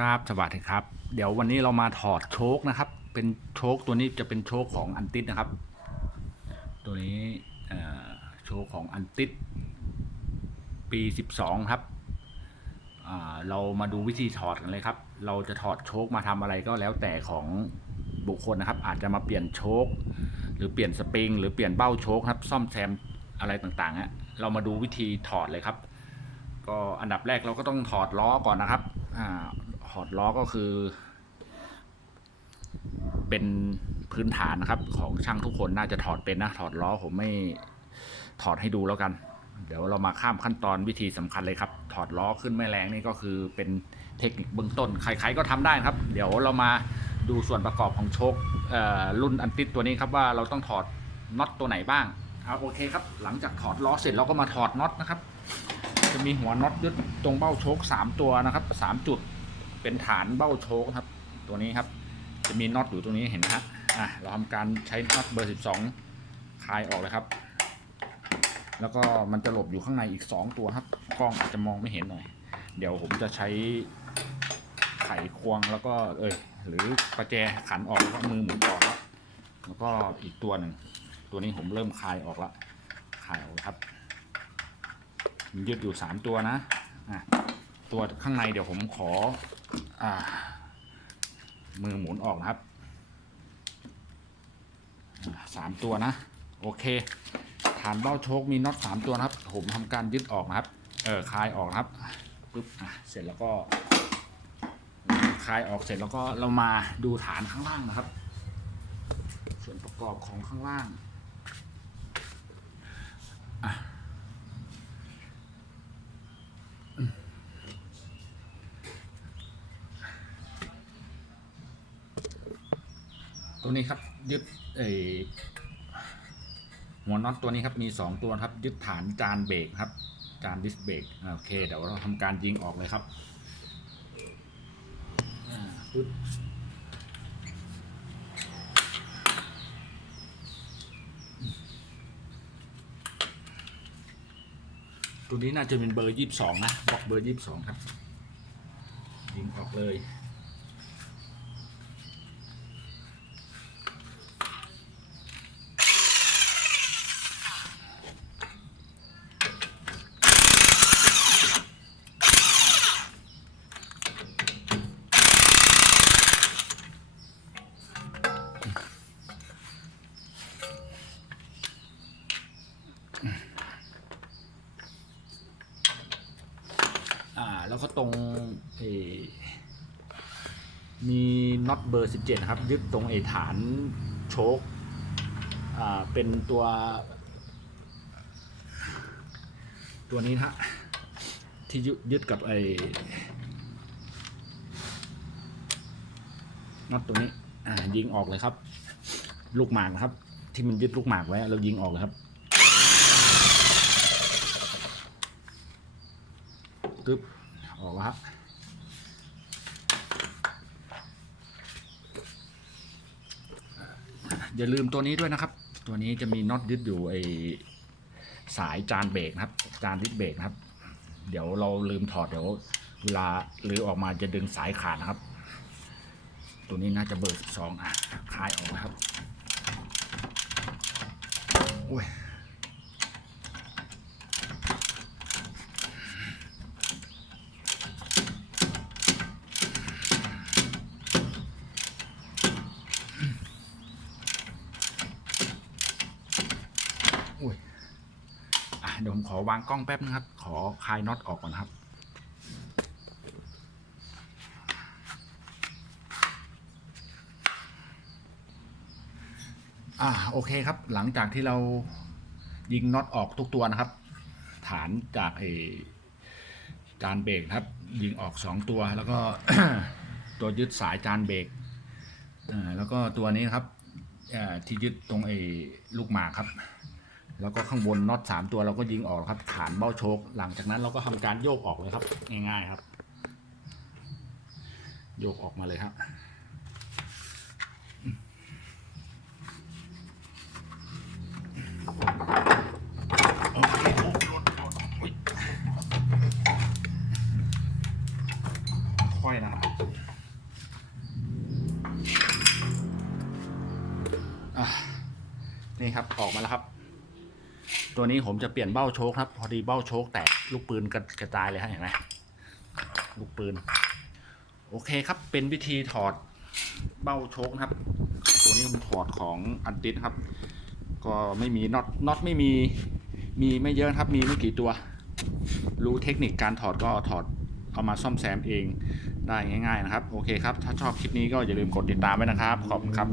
ครับสวัสดีครับ เดี๋ยววันนี้เรามาถอดโชคนะครับ เป็นโชคตัวนี้จะเป็นโชคของอันติดนะครับ ตัวนี้โชคของอันติดปี12ครับเรามาดูวิธีถอดกันเลยครับ เราจะถอดโชคมาทำอะไรก็แล้วแต่ของบุคคลนะครับ อาจจะมาเปลี่ยนโชคหรือเปลี่ยนสปริง หรือเปลี่ยนเบ้าโชคครับ ซ่อมแซมอะไรต่างๆฮะเรามาดูวิธีถอดเลยครับ ก็อันดับแรกเราก็ต้องถอดล้อก่อนนะครับอ่า ถอดล้อก็คือ เป็นพื้นฐานนะครับ ของช่างทุกคนน่าจะถอดเป็นนะ ถอดล้อผมไม่ถอดให้ดูแล้วกัน เดี๋ยวเรามาข้ามขั้นตอนวิธีสำคัญเลยครับ ถอดล้อขึ้นแม่แรงนี่ก็คือเป็นเทคนิคเบื้องต้น ใครๆก็ทำได้ครับ เดี๋ยวเรามาดูส่วนประกอบของโชครุ่นอันติดตัวนี้ครับว่าเราต้องถอดน็อตตัวไหนบ้างเอาโอเคครับ หลังจากถอดล้อเสร็จเราก็มาถอดน็อตนะครับ จะมีหัวน็อตยึดตรงเบ้าโชคสามตัวนะครับสามจุด เป็นฐานเบ้าโชคครับ ตัวนี้ครับ จะมีน็อตอยู่ตรงนี้เห็นไหมฮะอะเราทำการใช้น็อตเบอร์ 12 คลายออกเลยครับ แล้วก็มันจะหลบอยู่ข้างในอีก 2 ตัวครับ กล้องอาจจะมองไม่เห็นหน่อย เดี๋ยวผมจะใช้ไขควงแล้วก็เอ้ยหรือประแจขันออกแล้วก็มือหมุนต่อแล้วแล้วก็อีกตัวหนึ่งตัวนี้ผมเริ่มคลายออกล้วคลายออกครับ มันยึดอยู่สามตัวนะอะ ตัวข้างในเดี๋ยวผมขออ่ามือหมุนออกนะครับสามตัวนะ โอเค ฐานเบ้าโชคมีน็อตสามตัวนะครับ ผมทำการยึดออกนะครับ เออคลายออกนะครับปึ๊บอะเสร็จแล้วก็คลายออกเสร็จแล้วก็เรามาดูฐานข้างล่างนะครับ ส่วนประกอบของข้างล่าง ตัวนี้ครับยึดเอหัวน็อตตัวนี้ครับมีสองตัวครับ ยึดฐานจานเบรกครับจานดิสเบรกโอเคเดี๋ยวเราทำการยิงออกเลยครับปึ๊บตัวนี้น่าจะเป็นเบอร์ยี่สิบสองนะบอกเบอร์ยี่สิบสองครับ ยิงออกเลย แล้วก็ตรงเออมีน็อตเบอร์ 17 นะครับ ยึดตรงไอ้ฐานโชคอ่าเป็นตัว ตัวนี้ฮะที่ยึดยึดกับไอ้น็อตตรงนี้อ่ายิงออกเลยครับ ลูกหมากนะครับ ที่มันยึดลูกหมากไว้เรายิงออกเลยครับกึบ ออกแล้วครับอย่าลืมตัวนี้ด้วยนะครับ ตัวนี้จะมีน็อตยึดอยู่ไอสายจานเบรกนะครับ จานดิสเบรกนะครับ เดี๋ยวเราลืมถอดเดี๋ยวเวลาลือออกมาจะดึงสายขาดนะครับ ตัวนี้น่าจะเบอร์สองอะคลายออกนะครับโอ้ย เดี๋ยวผมขอวางกล้องแป๊บนะครับ ขอคลายน็อตออกก่อนครับอ่าโอเคครับหลังจากที่เรายิงน็อตออกทุกตัวนะครับ ฐานจากไอจานเบรกครับ ยิงออกสองตัวแล้วก็ตัวยึดสายจานเบรกอ่าแล้วก็ตัวนี้ครับอ่าที่ยึดตรงไอ้ลูกหมากครับ แล้วก็ข้างบนน็อตสามตัวเราก็ยิงออกครับฐานเบ้าโชคหลังจากนั้นเราก็ทำการโยกออกเลยครับ ง่ายๆครับ โยกออกมาเลยครับค่อยนะครับนี่ครับออกมาแล้วครับ ตัวนี้ผมจะเปลี่ยนเบ้าโชคครับ พอดีเบ้าโชคแตกลูกปืนกระจายเลยฮะเห็นไหมลูกปืน โอเคครับ เป็นวิธีถอดเบ้าโชคครับ ตัวนี้ผมถอดของอันติสครับ ก็ไม่มีน็อตน็อตไม่มีมีไม่เยอะครับ มีไม่กี่ตัว รู้เทคนิคการถอดก็ถอดเอามาซ่อมแซมเองได้ง่าย ๆ นะครับ โอเคครับ ถ้าชอบคลิปนี้ก็อย่าลืมกดติดตามไว้นะครับ ขอบคุณครับ